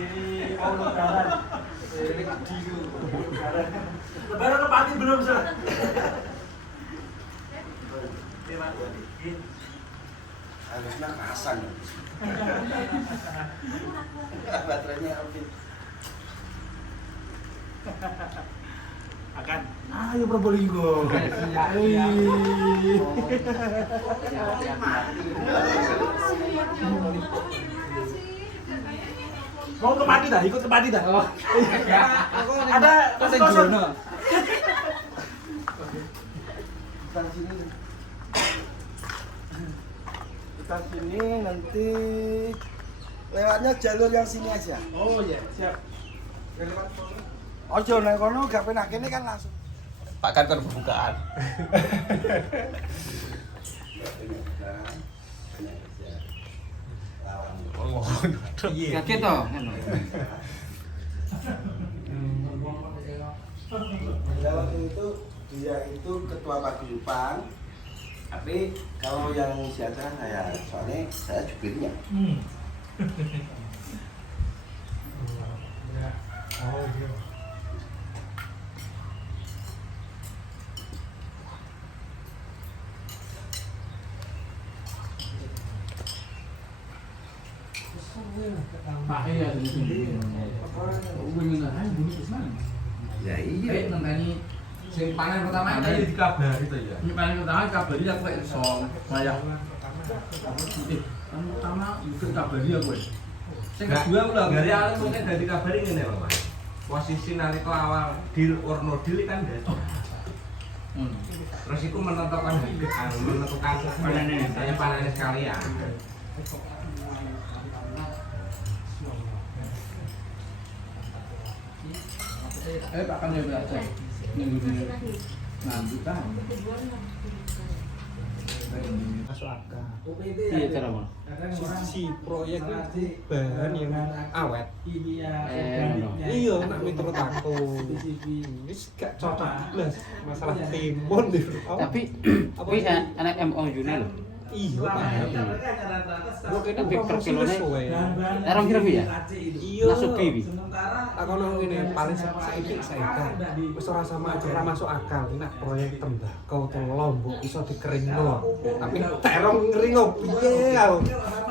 Ini mau lebaran. Lebaran kepati belum sih? Harusnya kasan. Baterainya habis. Akan. Ayo Probolinggo. Mau ke Pati dah, ikut ke Pati dah. Oh. Ada kos-kosan. Kita sini. Kita sini nanti lewatnya jalur yang sini aja. Oh iya, siap. Ojo nang kono gak penak kene kan langsung. Pak kan pembukaan. Kaget toh, ngono. Waktu itu dia itu ketua paguyuban. Tapi kalau yang isi acara saya, soalnya saya jubirnya. Oh iya. Pak ya itu. Ubin aja bunyi kesana. Ya iya. Nentani sing panen pertama Ada ini di kabar itu ya. ini panen pertama kabari aku kayak iso saya. Panen pertama juga kabari aku. Sing kedua kula gari awal mungkin dari kabar ngene lho, Mas. Posisi nalika awal deal or no deal kan dadi. Terus itu menentukan panennya sekalian. Pak kan ya baca. Nunggu nanti kan. Masuk akal. Iya cara mau. Si proyek itu bahan yang awet. Ngono. Iya, nak menurut aku. Wis gak cocok blas masalah timun di. Tapi kuwi anak MOU-ne lho. Iya, paham. Tapi per kilone orang kira ya? Iya. Masuk piwi. Aku nang ngene paling saiki saiki. Wis ora sama aja ora masuk akal nek proyek tembakau to Lombok iso dikeringno. Tapi terong ngeringo piye aku.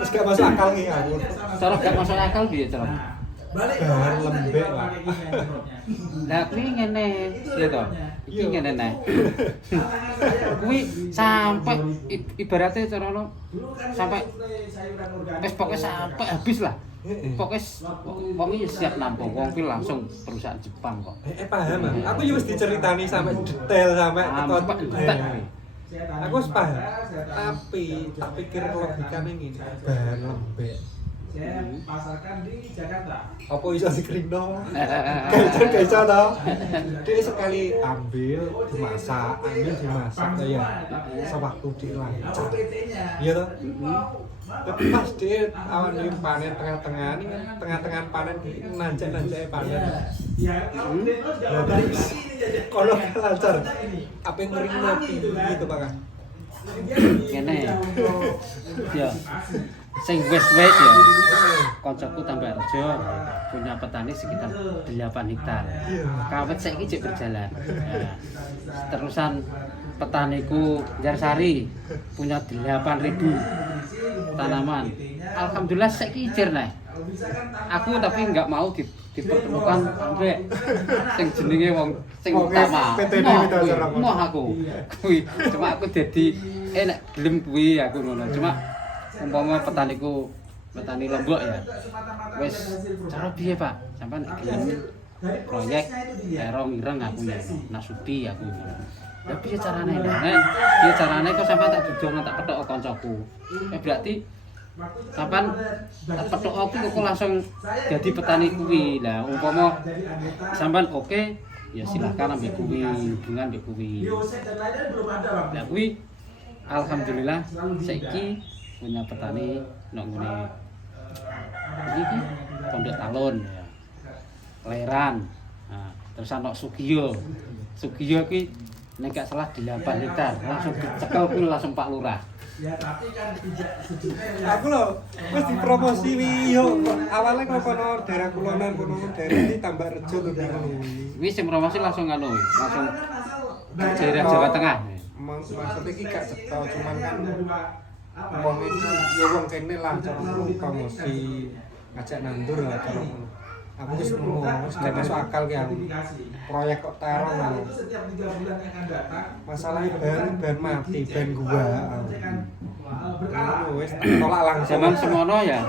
Wis gak masuk akal iki aku. Cara gak masuk akal piye cara? Bahan lembek lah. Lah kuwi ngene, ya toh. Iki ngene nek. Kuwi sampai ibaratnya cara ono sampai wis pokoke sampai habis lah. Pokoke wong iki siap nampung, wong kuwi langsung perusahaan Jepang kok. Paham. Aku yo wis diceritani sampai detail sampai Sampai detail. Aku wis paham. Tapi tak pikir logikane ngene, bahan lembek. Saya pasarkan di Jakarta. Apa iso dikeringno? Gak iso to. Dia sekali ambil dimasak ya sewaktu dilancar. Iya toh? Tapi pas dia awan ini panen tengah-tengah ini tengah-tengah panen nanjak-nanjak panen. Kalau lancar, apa yang ngeringno gitu Pak? Ngene. Ya. Sing wis-wis ya. Koncoku tambah rejo punya petani sekitar 8 hektar. Kawit saiki cek berjalan. Nah, terusan petaniku Jarsari punya 8.000 tanaman. Alhamdulillah saiki ijer nih. Aku tapi enggak mau dipertemukan ambek sing jenenge wong sing utama. Mau aku. Kuwi cuma aku dadi nek gelem kuwi aku ngono. Cuma umpama petaniku petani Lombok ya. Wis cara piye, Pak? Sampeyan nek gelem proyek terong ireng aku ya. Nasuti aku ngono. Lah piye carane ndang? Piye carane kok sampeyan tak dudung tak pethok kancaku. Berarti sampeyan tak pethok aku kok langsung jadi petani kuwi. Lah umpama sampeyan oke, ya silakan ambil kuwi, hubungan ambek kuwi. Lah kuwi alhamdulillah saiki punya petani nek ngene iki Pondok Talun ya. Leran. Nah, terus ana Sugiyo. Sugiyo iki nek gak salah 8 hektar, langsung dicekel kuwi langsung Pak Lurah. Ya tapi kan tidak sedetail Aku loh, wis dipromosi wi yo. Awalnya kok kono daerah kulonan kono daerah ini tambah rejo tuh Wis sing promosi langsung langsung daerah Jawa Tengah. Maksudnya iki gak seto, cuman kan wong iki ya wong kene lah cara promosi ngajak nandur lah cara ngono. Aku wis ngomong, wis gak masuk akal ki aku. Proyek kok terong ngono. setiap 3 bulan yang akan datang Masalahnya ban mati, ban gua. berkala. Wis tolak langsung. Zaman semono ya.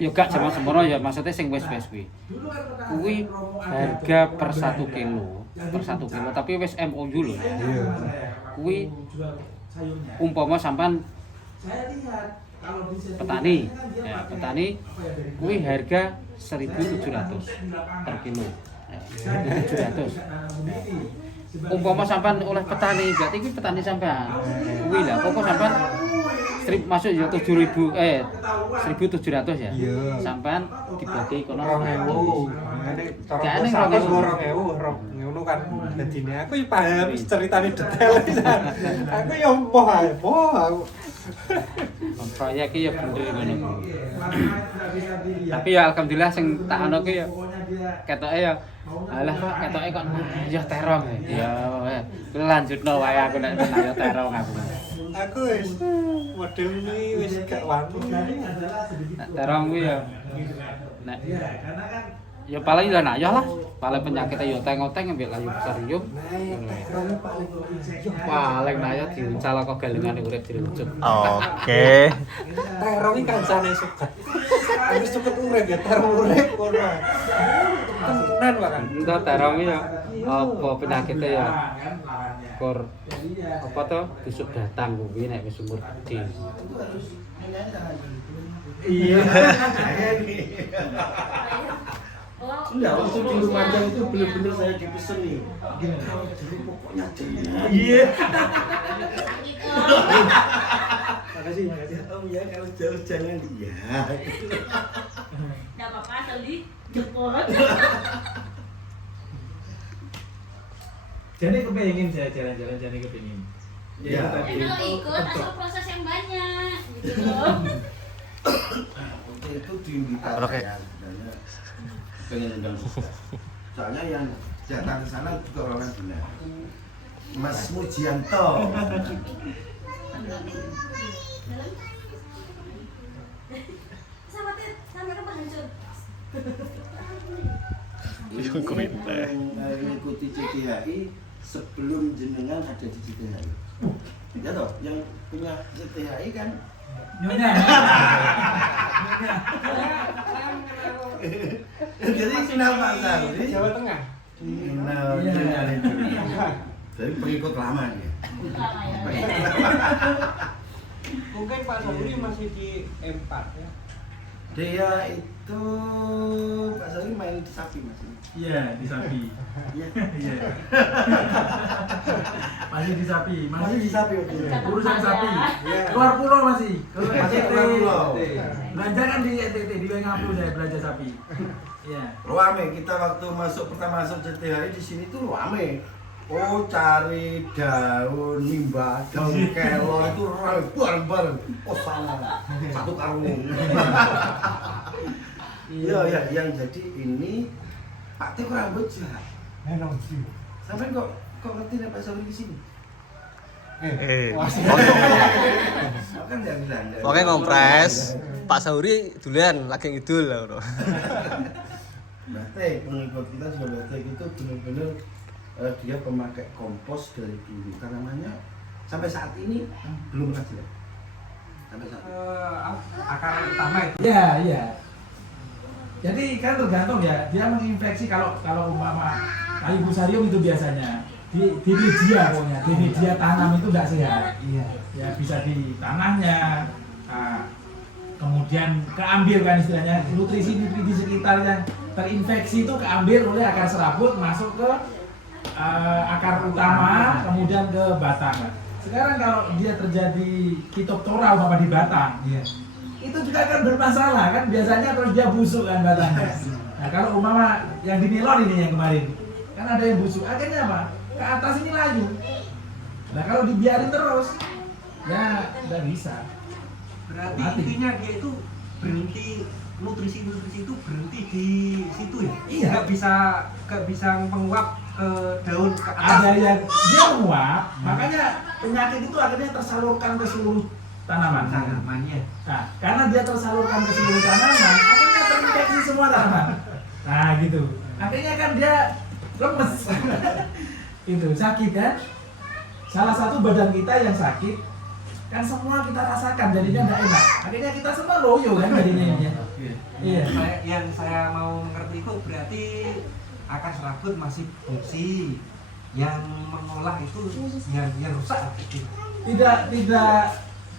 Yo gak zaman semono ya, maksudnya sing wis-wis kuwi. Kuwi harga per 1 kilo. Per 1 kilo, tapi wis MOU lho. Iya. Kuwi umpama sampean petani, ya petani kuwi harga 1.700 per kilo. 700. Umpama sampean oleh petani, berarti kuwi petani sampean. Kuwi lah, pokok sampean masuk ya 1.700 ya. Iya. Sampean dibagi kono 2.000. Ngene cara Gak aneh, 2.000 ngono kan. Dadine aku ya paham ceritane detail pisan. Aku ya moh ae, moh aku. Proyek iki ya bener ngono. Tapi ya alhamdulillah sing tak ono ki ya ketoke ya alah Pak ketoke kok ya terong ya. Ya lanjutno wae aku nek ya terong aku. Aku wis model ini wis gak wani. Nek terong kuwi ya nek ya paling lah nak ya lah. Paling penyakitnya ya oteng-oteng ambil layu besarium. Paling nak ya diuncal kok galengane urip dirujuk. Oke. Terong iki kancane suket. Aku suket urip ya terong urip ngono. Tenan lah kan. Entah terong ya apa penyakitnya ya kor apa tuh tusuk datang kuwi nek wis umur gede. Iya. Enggak, waktu di Lumajang itu benar-benar saya dipesen nih. Kalau jeruk pokoknya jeruk. Iya. Makasih. Om ya kalau jauh jangan iya. Enggak apa-apa, Seli. Jepot. Jadi kepengin saya jalan-jalan jadi kepengin. Ya. Itu ikut asal proses yang banyak gitu loh. Waktu itu diimbitasi Oke. ya sebenarnya pengen undang. Soalnya yang datang ke sana juga orang benar. Mas Mujianto. Sampai apa hancur? Mengikuti CTHI sebelum jenengan ada di CTHI. Ya toh, yang punya CTHI kan Nyonya. jadi kenapa Sauri? Jawa Tengah. Nah, Nyonya itu. Jadi pengikut lama dia. Lama ya. Mungkin Pak Sauri masih di M4 ya. Dia itu Pak Sauri main sapi Mas. Iya, di sapi. Iya. Iya. Masih di sapi, Masih di sapi oke. urusan sapi. Iya. Keluar pulau masih. Ke Masih NTT. keluar pulau. Belanja kan di NTT di Bengaplu saya belanja sapi. Iya. Rame kita waktu pertama masuk CTHI di sini tuh rame. Oh cari daun nimba, daun kelor itu rame bareng-bareng. Oh salah, satu karung. Iya ya, yang jadi ini Pak Tiko rambut jahat. Memang sih. Sampai kok ngerti nih Pak Sauri di sini? Kan dia bilang. Pokoknya ngompres. Pak Sauri duluan lagi ngidul lah. Batek, pengikut kita juga Batek itu benar-benar dia pemakai kompos dari dulu. Tanamannya sampai saat ini belum hasil. Sampai saat ini. Akar utama itu. Iya, iya. Jadi kan tergantung ya, dia menginfeksi kalau umpama kayu busarium itu biasanya di media pokoknya, di media tanam itu tidak sehat. Iya. Ya bisa di tanahnya, kemudian keambil kan istilahnya nutrisi sekitar yang terinfeksi itu keambil oleh akar serabut masuk ke akar utama, kemudian ke batang. Sekarang kalau dia terjadi Phytophthora umpama di batang, itu juga akan bermasalah kan, biasanya terus dia busuk kan batangnya. Nah kalau umpama yang di melon ini yang kemarin kan ada yang busuk, akhirnya apa? Ke atas ini layu. Nah kalau dibiarin terus Ya, nggak bisa. Berarti Mati. intinya dia itu berhenti nutrisi itu berhenti di situ ya. Iya. Nggak bisa menguap ke daun ke atas. Ada yang dia menguap, makanya penyakit itu akhirnya tersalurkan ke seluruh tanaman. Tanamannya. Nah, karena dia tersalurkan ke seluruh tanaman, akhirnya terinfeksi semua tanaman. Nah, gitu. Akhirnya kan dia lemes. Itu sakit kan? Salah satu badan kita yang sakit kan semua kita rasakan, jadinya nggak enak. Akhirnya kita semua loyo kan jadinya. Iya. Yang saya mau mengerti itu berarti akar serabut masih fungsi, yang mengolah itu yang rusak.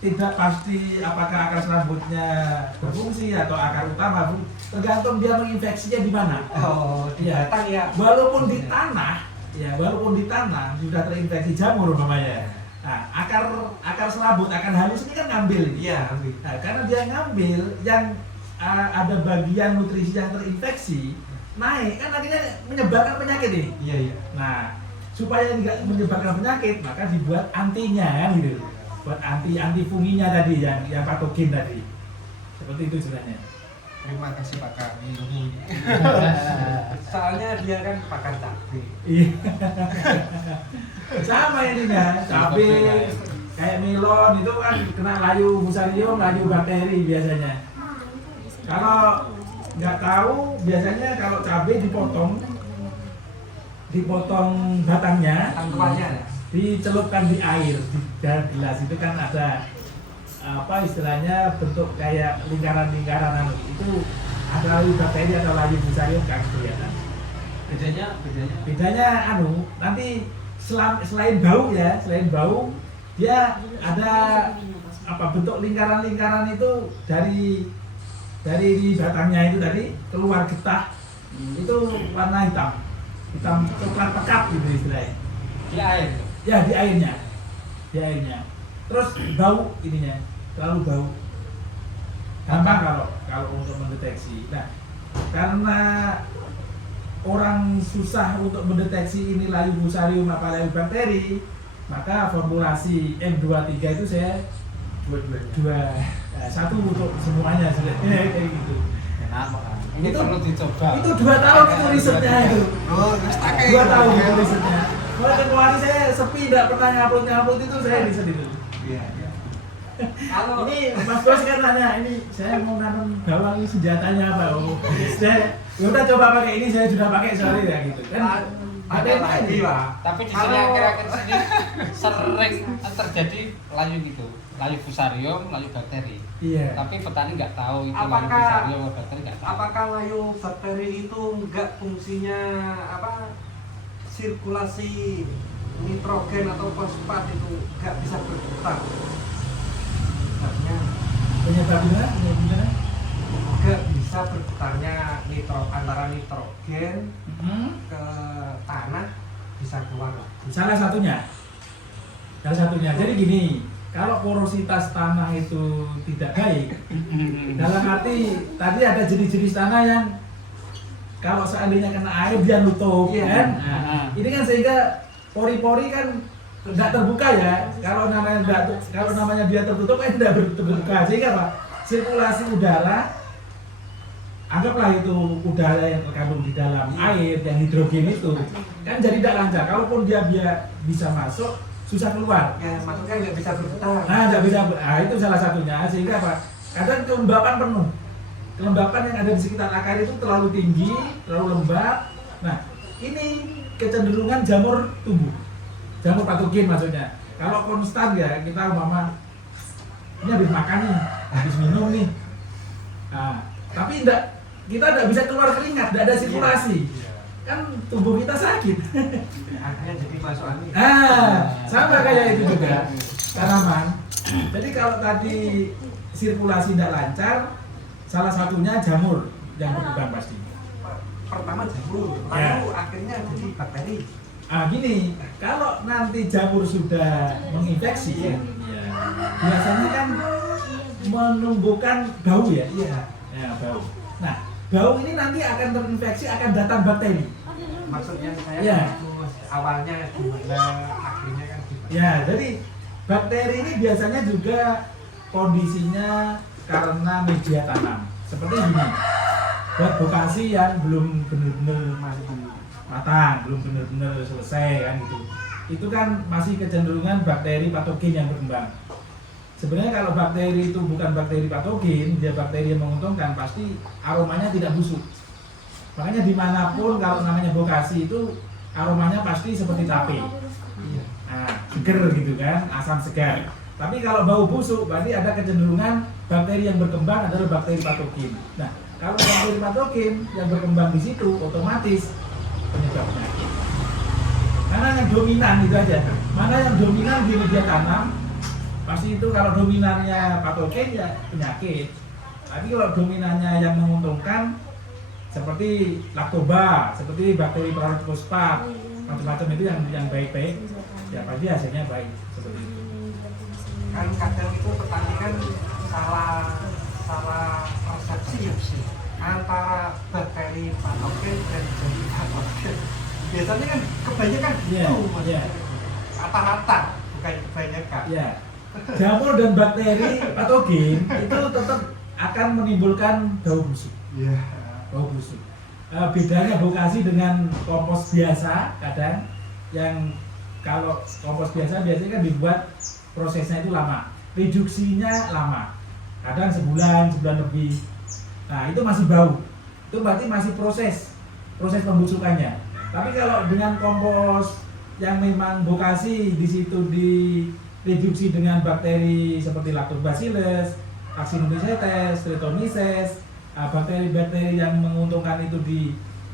Tidak pasti apakah akar serabutnya berfungsi atau akar utama, tergantung dia menginfeksinya di mana. Oh, di Iya. batang ya. Walaupun di tanah sudah terinfeksi jamur umpamanya. Nah, akar serabut, akar halus ini kan ngambil. Iya, ambil. Nah, karena dia ngambil yang ada bagian nutrisi yang terinfeksi naik kan akhirnya menyebarkan penyakit ini. Iya, iya. Nah, supaya tidak menyebarkan penyakit maka dibuat antinya kan gitu. Buat anti funginya tadi yang patogen tadi. Seperti itu sebenarnya. Terima kasih Pak Kami. Soalnya dia kan pakar cabai. Iya. Sama ininya, cabai kayak melon itu kan kena layu fusarium, layu bakteri biasanya. Kalau nggak tahu, biasanya kalau cabai dipotong batangnya, Tangkapannya ya. dicelupkan di air di dalam gelas itu kan ada apa istilahnya bentuk kayak lingkaran-lingkaran itu ada layu bakteri atau layu fusarium kan kelihatan. Bedanya nanti selain bau dia ada apa bentuk lingkaran-lingkaran itu dari di batangnya itu tadi keluar getah itu warna hitam coklat pekat gitu istilahnya. Di air. Ya di airnya. Terus bau ininya terlalu bau. Gampang kalau untuk mendeteksi. Nah, karena orang susah untuk mendeteksi ini layu fusarium apa layu bakteri, maka formulasi M23 itu saya satu untuk semuanya sebenarnya kayak gitu. Ini perlu dicoba. Itu 2 tahun itu risetnya itu. Oh, 2 tahun itu risetnya. Mulai kemarin saya sepi tidak pernah ngupload itu saya riset itu. Iya, iya. Kalau Ini Mas Bos kan nanya, ini saya mau nanam bawang ini senjatanya apa? Oh, saya udah coba pakai ini, saya sudah pakai soalnya ya gitu kan. ada lagi Pak. Tapi di sini akhir-akhir sini sering terjadi layu gitu, layu fusarium, layu bakteri. Iya. Tapi petani nggak tahu itu layu Apakah- fusarium atau bakteri nggak tahu. Apakah layu bakteri itu enggak fungsinya sirkulasi nitrogen atau fosfat itu enggak bisa berputar? Sebenarnya Penyebabnya enggak bisa berputarnya antara nitrogen ke tanah bisa keluar lagi. salah satunya. Jadi gini, kalau porositas tanah itu tidak baik, dalam arti tadi ada jenis-jenis tanah yang kalau seandainya kena air dia nutup, Iya. kan? Nah. Ini kan sehingga pori-pori kan nggak terbuka ya. Kalau namanya dia tertutup kan tidak terbuka, sehingga apa? Sirkulasi udara, anggaplah itu udara yang terkandung di dalam air yang hidrogen itu kan jadi tidak lancar. Kalaupun dia bisa masuk, susah keluar. Ya, maksudnya nggak bisa berputar. Nah, nggak bisa. Itu salah satunya. Sehingga apa? Kadang kelembapan penuh. Kelembapan yang ada di sekitar akar itu terlalu tinggi, terlalu lembab. Nah, ini kecenderungan jamur tumbuh. Jamur patogen maksudnya. Kalau konstan ya, kita umpama ini habis makan nih, habis minum nih. Nah, tapi kita tidak bisa keluar keringat, tidak ada sirkulasi. Kan tubuh kita sakit. Akhirnya jadi masuk angin. Sama kayak itu juga tanaman. Jadi kalau tadi sirkulasi tidak lancar, salah satunya jamur yang berkembang pasti. Pertama jamur, Ya. lalu akhirnya jadi bakteri. Gini, kalau nanti jamur sudah menginfeksi, ya, biasanya kan menumbuhkan bau ya. Ya, bau. Nah, bau ini nanti akan terinfeksi, akan datang bakteri. Maksudnya saya Ya. itu awalnya gimana, akhirnya kan gimana. Ya, jadi bakteri ini biasanya juga kondisinya karena media tanam. Seperti ini, buat bokasi yang belum benar-benar matang, belum benar-benar selesai kan gitu. Itu kan masih kecenderungan bakteri patogen yang berkembang. Sebenarnya kalau bakteri itu bukan bakteri patogen, dia bakteri yang menguntungkan, pasti aromanya tidak busuk. Makanya dimanapun kalau namanya bokasi itu aromanya pasti seperti tape. Nah, seger gitu kan, asam segar. Tapi kalau bau busuk berarti ada kecenderungan bakteri yang berkembang adalah bakteri patogen. Nah, kalau bakteri patogen yang berkembang di situ otomatis penyebab penyakit. Karena yang dominan itu aja. Mana yang dominan di media tanam pasti itu kalau dominannya patogen ya penyakit. Tapi kalau dominannya yang menguntungkan seperti laktoba, seperti bakteri pelarut fosfat, macam-macam itu yang baik-baik, ya pasti hasilnya baik seperti itu. Kan kadang itu petani kan salah persepsi antara bakteri patogen dan jadi patogen. Biasanya kan kebanyakan gitu, rata-rata bukan kebanyakan. Ya, jamur dan bakteri patogen itu tetap akan menimbulkan bau busuk. Bau busuk. Bedanya bokasi dengan kompos biasa kadang yang kalau kompos biasa biasanya kan dibuat prosesnya itu lama, reduksinya lama, kadang sebulan lebih. Nah itu masih bau, itu berarti masih proses pembusukannya. Tapi kalau dengan kompos yang memang bokasi di situ direduksi dengan bakteri seperti Lactobacillus, Actinomycetes, Streptomyces, bakteri-bakteri yang menguntungkan itu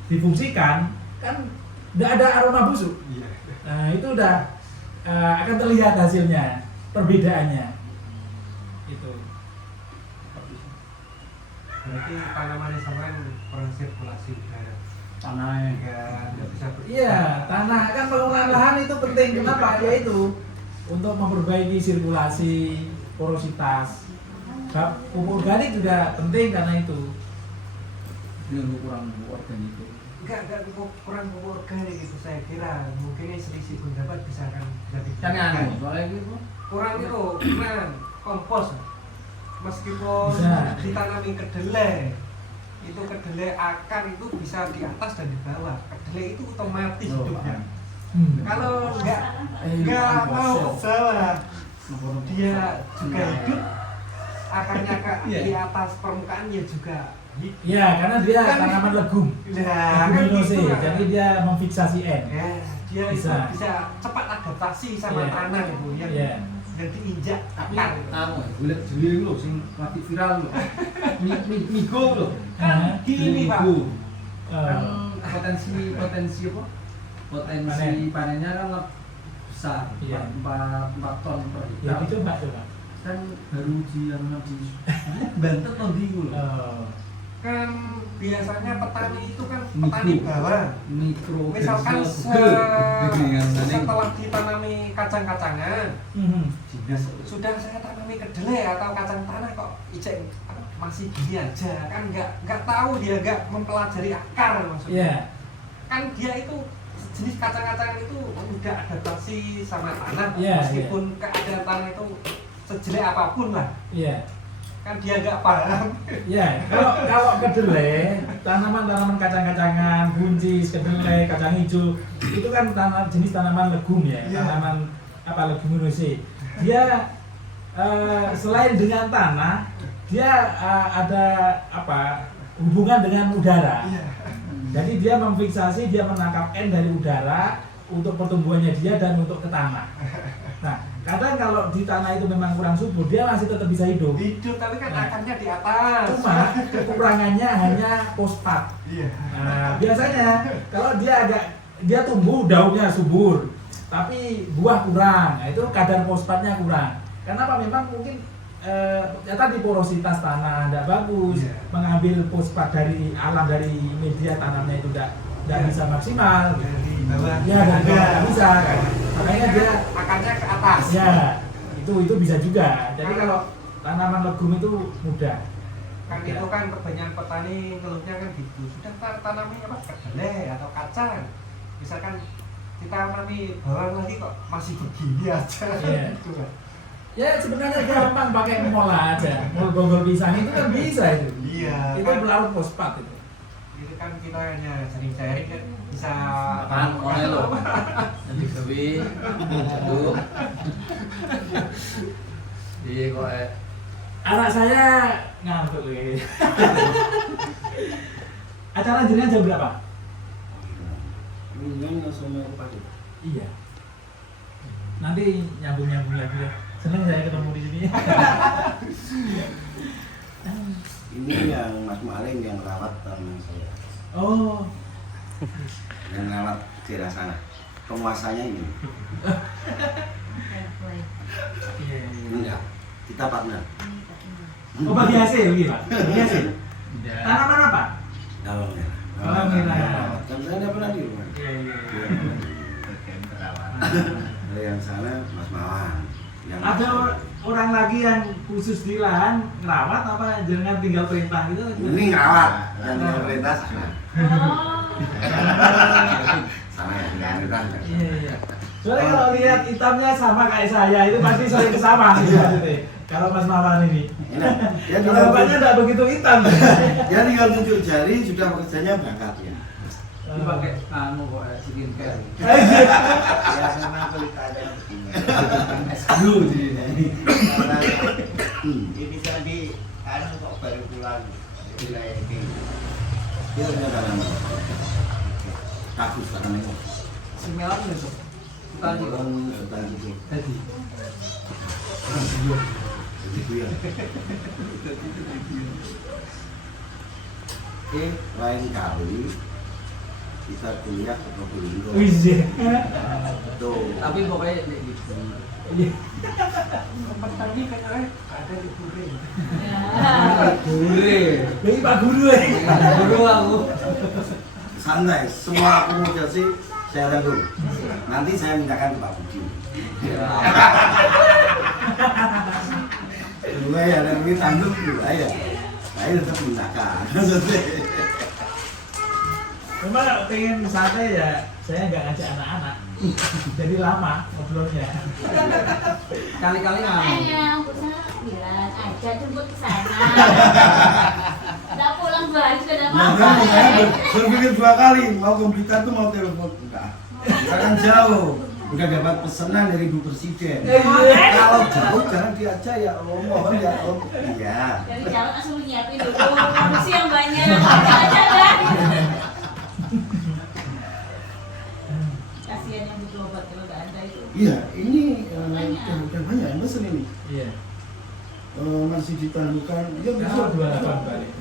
difungsikan, kan tidak ada aroma busuk. Nah itu udah akan terlihat hasilnya, perbedaannya. Itu. Berarti tanaman yang sama kurang sirkulasi udara. Tanahnya nggak bisa Iya, tanah kan penggunaan lahan itu penting. Kenapa? Yaitu untuk memperbaiki sirkulasi, porositas. Pupuk organik juga penting karena itu. Dengan kurang pupuk organik itu. Enggak kurang pupuk organik itu saya kira mungkin selisih pendapat bisa Soalnya gitu. kurang itu kurang kompos meskipun Bisa. ditanami kedelai itu kedelai akar itu bisa di atas dan di bawah. Kedelai itu otomatis hidupnya. Kalau nggak mau ke bawah dia juga hidup, akarnya di atas permukaan ya juga hidup. Ya, karena dia Kan- tanaman legum. Nah, kan Leguminosa, gitu kan. jadi dia memfiksasi N. Ya, dia Bisa. bisa cepat adaptasi sama Iya. tanah itu yang Iya. yang diinjak akar. golek dhewe lho sing lagi viral lho. Migo lho. Nah, Gini Pak, eh, Potensi apa? Potensi panennya kan besar. Iya. 4 ton per ya hektar. dicoba. Kan baru di Banten atau di lho. kan biasanya petani itu kan petani Mikro. bawah. Mikro Misalkan setelah ditanami kacang-kacangan, sudah saya tanami kedelai atau kacang tanah kok ijek masih gini aja, kan nggak tahu dia nggak mempelajari akar maksudnya. Iya. Kan dia itu jenis kacang-kacangan itu udah adaptasi sama tanah, Iya, meskipun keadaan tanah itu sejelek apapun lah, Iya. kan dia nggak paham. Ya, kalau kedelai, tanaman-tanaman kacang-kacangan, buncis, kedelai, kacang hijau, itu kan jenis tanaman legum ya, Iya. tanaman leguminosa. Dia selain dengan tanah, dia ada hubungan dengan udara. Iya. Jadi dia memfiksasi, dia menangkap N dari udara untuk pertumbuhannya dia dan untuk ke tanah. Nah, kadang kalau di tanah itu memang kurang subur, dia masih tetap bisa hidup. Hidup tapi kan Nah. akarnya di atas. Cuma kekurangannya hanya fosfat. Iya. Nah, biasanya kalau dia tumbuh daunnya subur, tapi buah kurang, nah, itu kadar fosfatnya kurang. Kenapa? Memang mungkin tadi porositas tanah tidak bagus, Iya. mengambil fosfat dari alam dari media tanamnya itu tidak Iya. bisa maksimal. Dari bawah. Ya, dari bawah nggak bisa kan. Makanya dia akarnya ke atas. ya itu bisa juga. Jadi kalau tanaman legum itu mudah. Kan itu kan kebanyakan petani ngeluhnya kan gitu. Sudah tanami apa kedelai atau kacang. Misalkan kita tanami bawang lagi kok masih begini aja. Iya. Gitu kan. Ya sebenarnya gampang pakai mol aja. Mol bonggol pisang itu kan bisa itu. Iya. Itu berlarut fosfat itu. Itu kan kita hanya sering sharing kan bisa Apaan oleh lo? Nanti gawe jatuh. Iya kok Anak saya ngantuk lagi. Acara jenengan jam berapa? Mendingan langsung pagi. Iya. Nanti nyambung lagi ya. Senang saya ketemu di sini. Ini yang Mas Maling yang rawat teman saya. Oh. Yang rawat daerah sana. Penguasanya ini. Iya. Enggak. Kita partner. Oh bagi hasil gitu Pak. Bagi hasil. Tanaman apa? Bawang merah. Bawang merah. Kan saya nggak pernah di rumah. Iya. Ada yang sana Mas Mawang. Yang Ada orang lagi yang khusus di lahan ngerawat apa jangan tinggal perintah gitu? ini ngerawat yang pemerintah sana. Sana ya tinggal perintah. Iya. Soalnya kalau lihat hitamnya sama kayak saya itu pasti sering kesama gitu maksudnya. Kalau Mas Mawan ini. Ya Kalau bapaknya enggak begitu hitam. dia tinggal tunjuk jari sudah pekerjaannya berangkat ya. Ini pakai anu kok skincare. Biasanya pelitanya Es blue jadi ini. ini tadi anu kok baru pulang wilayah ini. Dia punya barang bagus barang ini. Semelan itu. Tadi kok. Tadi. Tadi. Jadi gue ya. Oke, lain kali kita kuliah ke Probolinggo. Wih. Tuh. Tapi pokoknya nek gitu. Iya. tadi katanya ada di Puri. Gure. Jadi Pak Guru ya. Guru aku. Santai, semua akomodasi saya tanggung. Nanti saya mintakan ke Pak Budi. Dua ya, dan ini tanggung dulu aja. Saya tetap mintakan. Cuma kalau pengen santai ya saya nggak ngajak anak-anak. Jadi lama ngobrolnya. Kali-kali ngomong. Makanya Bu Sana bilang aja jemput ke sana. Udah pulang balik sudah Makanya saya apa-apa. berpikir dua kali, mau ke Blitar tuh mau telepon. Enggak. Kita kan jauh. Udah dapat pesanan dari Bu Presiden. Kalau jauh jangan diajak ya Allah, mohon ya Allah. Iya. Dari jalan langsung nyiapin dulu kursi yang banyak. Aja kan. Kasihan yang butuh obat kalau nggak ada itu. Iya, ini udah banyak yang pesen ini. Iya. Masih ditangguhkan. Ya Kalau bisa. 28 balik.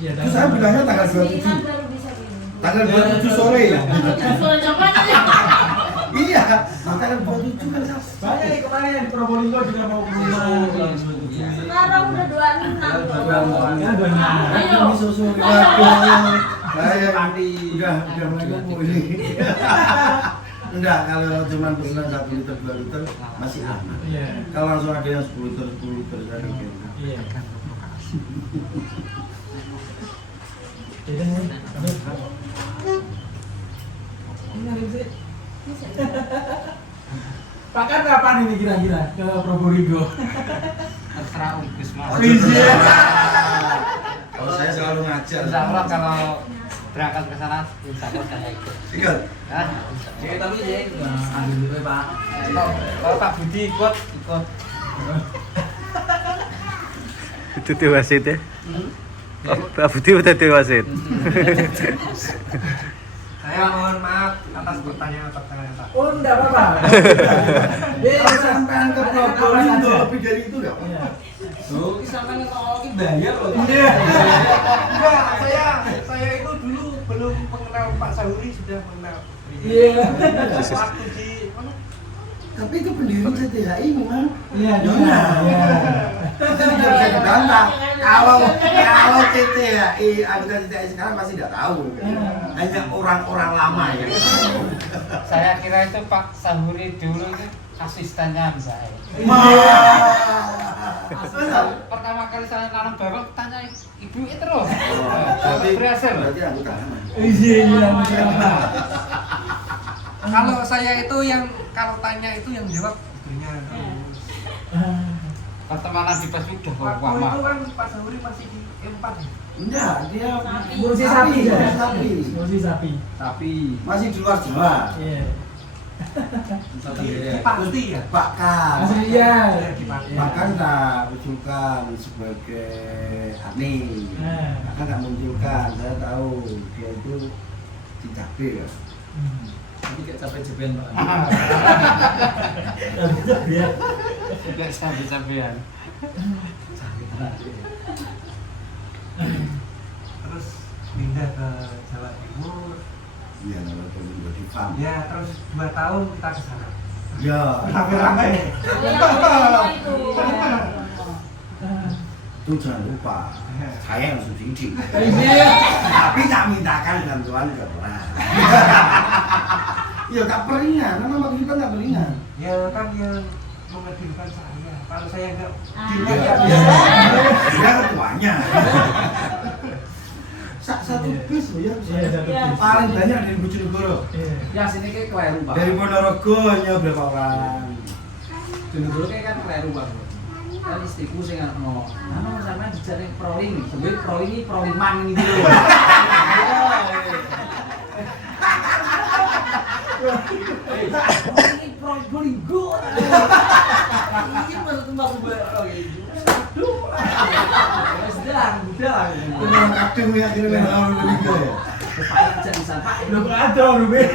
Iya. Terus saya bilangnya tanggal 27. Baru bisa minum. Tanggal 27 sore ya. Kalau coklat Iya, tanggal 27 kan saya. Banyak nih kemarin yang di Probolinggo juga mau ke rumah. sekarang udah 26. Ya banyak. Ayo. Ini susu waduh. Saya udah mulai kumpul ini. Enggak, kalau cuma pesanan 1 liter 2 liter masih aman. Iya. Kalau langsung ada yang 10 liter saya mikir. Iya. Jadi ini hari sih. Pak kan kapan ini kira-kira ke Probolinggo? terserah Gus Mas. Iya. Kalau saya selalu ngajar. Insya Allah kalau berangkat ke sana, insya Allah saya ikut. Ikut. Hah? Ya tapi ya ambil dulu ya, Pak. Kalau Pak Budi ikut. Itu tuh wasit ya. Pak Budi udah tuh wasit. Saya mohon maaf atas pertanyaan Pak. Oh, enggak apa-apa. Kalau sampai ke Probolinggo lebih dari itu enggak? Iya. Oh, sampean kalau iki bayar loh. Iya. Enggak, saya itu dulu belum mengenal Pak Sahuri, sudah mengenal. Iya. Waktu di mana? Tapi itu pendiri CTHI memang. Iya, Nyonya. iya. Itu tidak bisa dibantah. Kalau CTHI, anggota CTHI sekarang masih tidak tahu. Hanya orang-orang lama ya. Saya kira itu Pak Sahuri dulu itu asistennya saya. Pertama kali saya nanam bawang tanya ibu itu terus. Berhasil. Berarti anggota lama. Iya. Kalau saya itu yang kalau tanya itu yang jawab ibunya. Pertemanan di Facebook udah Waktu lama. itu kan Pak Sauri masih di M4 ya? Enggak, dia Ngurusi sapi ya. sapi. Ngurusi sapi. Tapi Masih di luar Jawa. Iya. Di Pati ya? Pak Kan. Asli iya. Di Pati. Pak Kan tak usulkan sebagai admin. Nah. Pak Kan tak munculkan, saya tahu dia itu di Cabe ya. tapi kayak capek-capekan Pak. Iya. Tidak sampai-sampean. Terus pindah ke Jawa Timur. Iya, nama Pemimpin di FAM. Ya, terus 2 tahun kita ke sana. Ya, Rame-rame. Oh, yang pertama itu. itu jangan lupa, saya yang subsidi. Iya. Tapi tak mintakan bantuan ke orang. Ya tak peringan, nama Pemimpin tak peringan. Ya kan yang menghadirkan saya. Kalau saya enggak Ah, Iya, ya, dia ketuanya. Satu bis loh ya. Iya, satu bis. Paling banyak dari Bojonegoro. Iya. Ya sini kayak keliru Pak. Dari Ponorogo hanya berapa orang? Dulu kayak kan keliru Pak. Kan istriku sing ngono. Anu sampean dijane proling. Sebenarnya proling iki proliman gitu lho. Ini probolinggo. Ini maksud mbak mbak gitu. Aduh. Wes dah, udah lah. Benar kadung ya kira orang Probolinggo ya. Pak jadi sampai Udah nggak ada Ruben.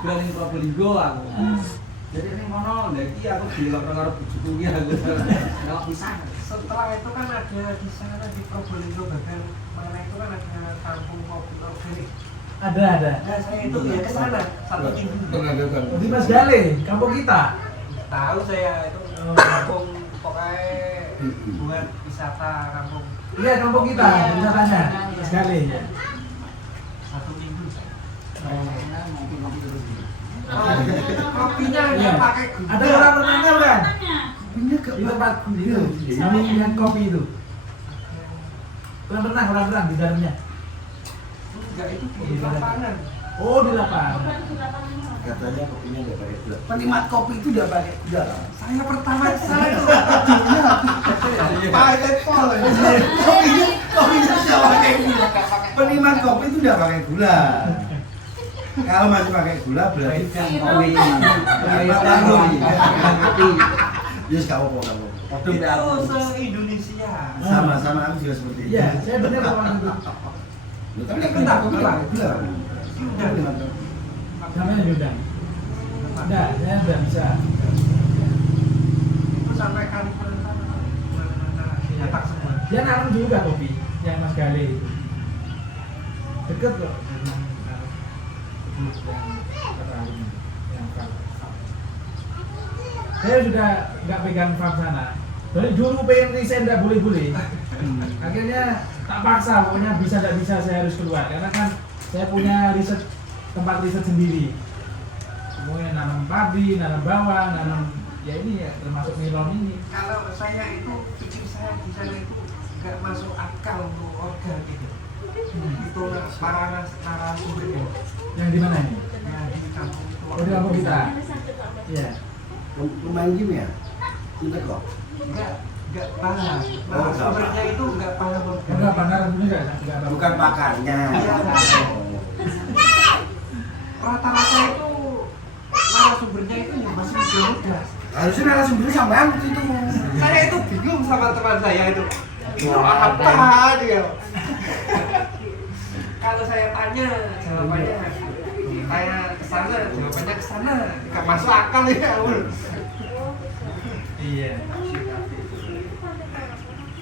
bilang ini Probolinggo aku. Jadi ini mono, lagi aku bilang karo bojoku iki aku. Nggak bisa. setelah itu kan ada di sana di Probolinggo bahkan mana itu kan ada kampung kopi organik. Ada. Nah, saya itu ya ke sana 1 minggu. Pernah datang. Di Mas Gale, kampung kita. Tahu saya itu Oh. kampung pokoknya buat wisata kampung Iya, kampung kita, wisatanya. Mas Gale. 1 minggu. Oh, Kopinya Iya. nggak pakai gula. Ada orang renangnya bukan? Punya ke Di tempat itu, minum kopi itu. Orang renang di dalamnya. Enggak, itu di lapangan. Oh, di lapangan. katanya kopinya nggak pakai gula. Penikmat kopi itu udah pakai gula. Saya pertama ke sana itu Pakai pol. Kopinya nggak pakai gula. Penikmat kopi itu udah pakai gula. Kalau masih pakai gula berarti kopi. Yes, kau apa? itu se-Indonesia. Sama aku juga seperti itu. Iya, saya benar orang itu. Loh, tapi kan kita kopi pakai gula. Sudah. Namanya Yudang. Enggak, saya nggak bisa. Itu sampai Kalimantan mana-mana diatak semua. Dia nanam juga kopi, yang Mas Gale itu. Deket kok. Yang farm. Saya juga nggak pegang farm sana. Dari dulu pengen resign nggak boleh. Akhirnya tak paksa, pokoknya bisa nggak bisa saya harus keluar karena kan saya punya tempat riset sendiri. Semuanya nanam padi, nanam bawang, nanam ya ini ya termasuk melon ini. Kalau saya itu pikir saya di sana itu nggak masuk akal untuk organik gitu. Itu para narasumbernya Yang di mana ini? ya di kampung itu. Oh, di kampung kita. Iya. Lumayan gini ya? Cinta kok? Nggak paham. Narasumbernya itu nggak paham organik. Enggak pandang enggak ada. Bukan pakarnya. Rata-rata itu narasumbernya itu ya masih muda-muda. Harusnya narasumbernya sampean itu. Saya itu bingung sama teman saya itu. Apa dia? Kalau saya tanya jawabannya saya kesana, jawabannya kesana, nggak masuk akal ya. Iya.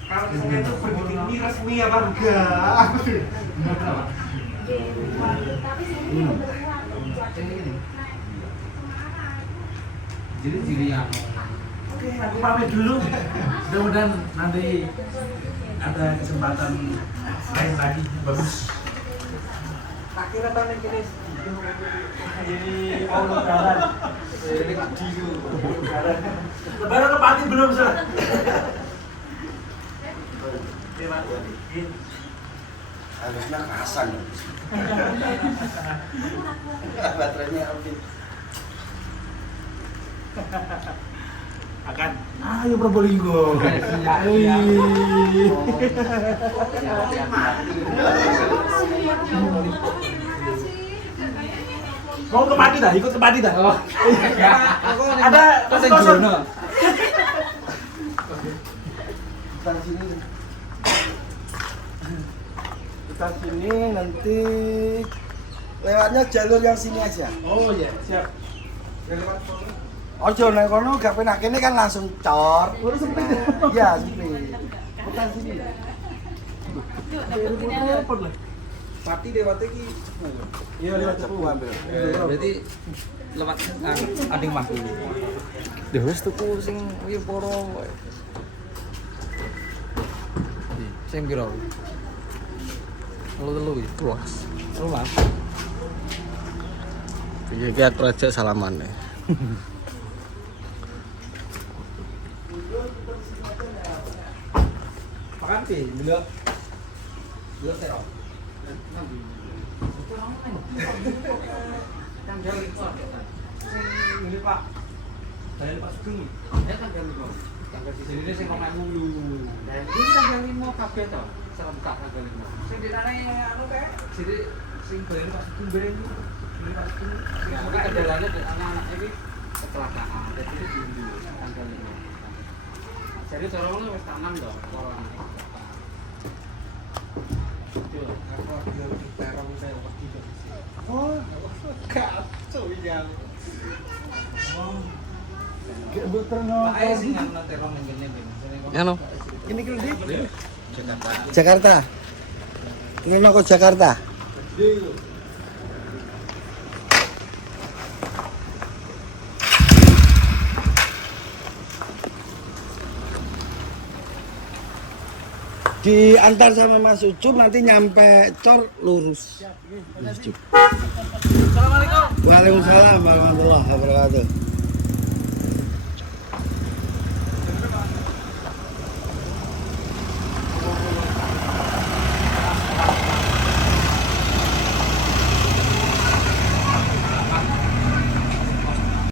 Kalau saya itu begitu ini resmi apa enggak? Jadi yang Oke, aku pamit dulu. Mudah-mudahan nanti ada kesempatan lain lagi yang bagus. Tak kira tahun ini Ini mau lebaran. Lebaran ke Pati belum, Sir? Harusnya kerasan. Baterainya habis. akan ayo Probolinggo. Mau ke Pati dah, ikut ke Pati dah. Oh. Ada kosong. Kita sini. Kita sini nanti lewatnya jalur yang sini aja. Oh iya, siap. Ojo nang kono gak penak kene kan langsung cor. Iya, sempit. Kita sini. Pati lewat iki. Iya, lewat cepu ambil. Berarti lewat ading mah dulu. Duh, wis tuku sing iki poro. Sing piro? Telu iki. Luas. Luas. Iki ki aku aja salaman. Makan pi, delok. Delok terus. Tanggal 5. Ini Pak. Saya Pak Sugeng. Tanggal 5. Tanggal Jadi sing kok mulu. Dan ini tanggal 5 kabeh to. Serentak tanggal 5. Sing dinane anu kae. Jadi sing bareng Pak Sugeng bareng. Ini Pak Sugeng. Mungkin kendalanya dan anak-anak ini kecelakaan. Jadi itu dulu tanggal 5. Jadi soalnya wis tanam loh orang. Aku lagi di terong saya pergi ke sini. Oh, kacau ya. Gak betul no. Pak Ae sing anu terong ning kene iki. Anu. Ini kan di Jakarta. Ini mau ke Jakarta. Diantar sama Mas Ucup nanti nyampe Cor lurus. Assalamualaikum. Waalaikumsalam warahmatullahi wabarakatuh.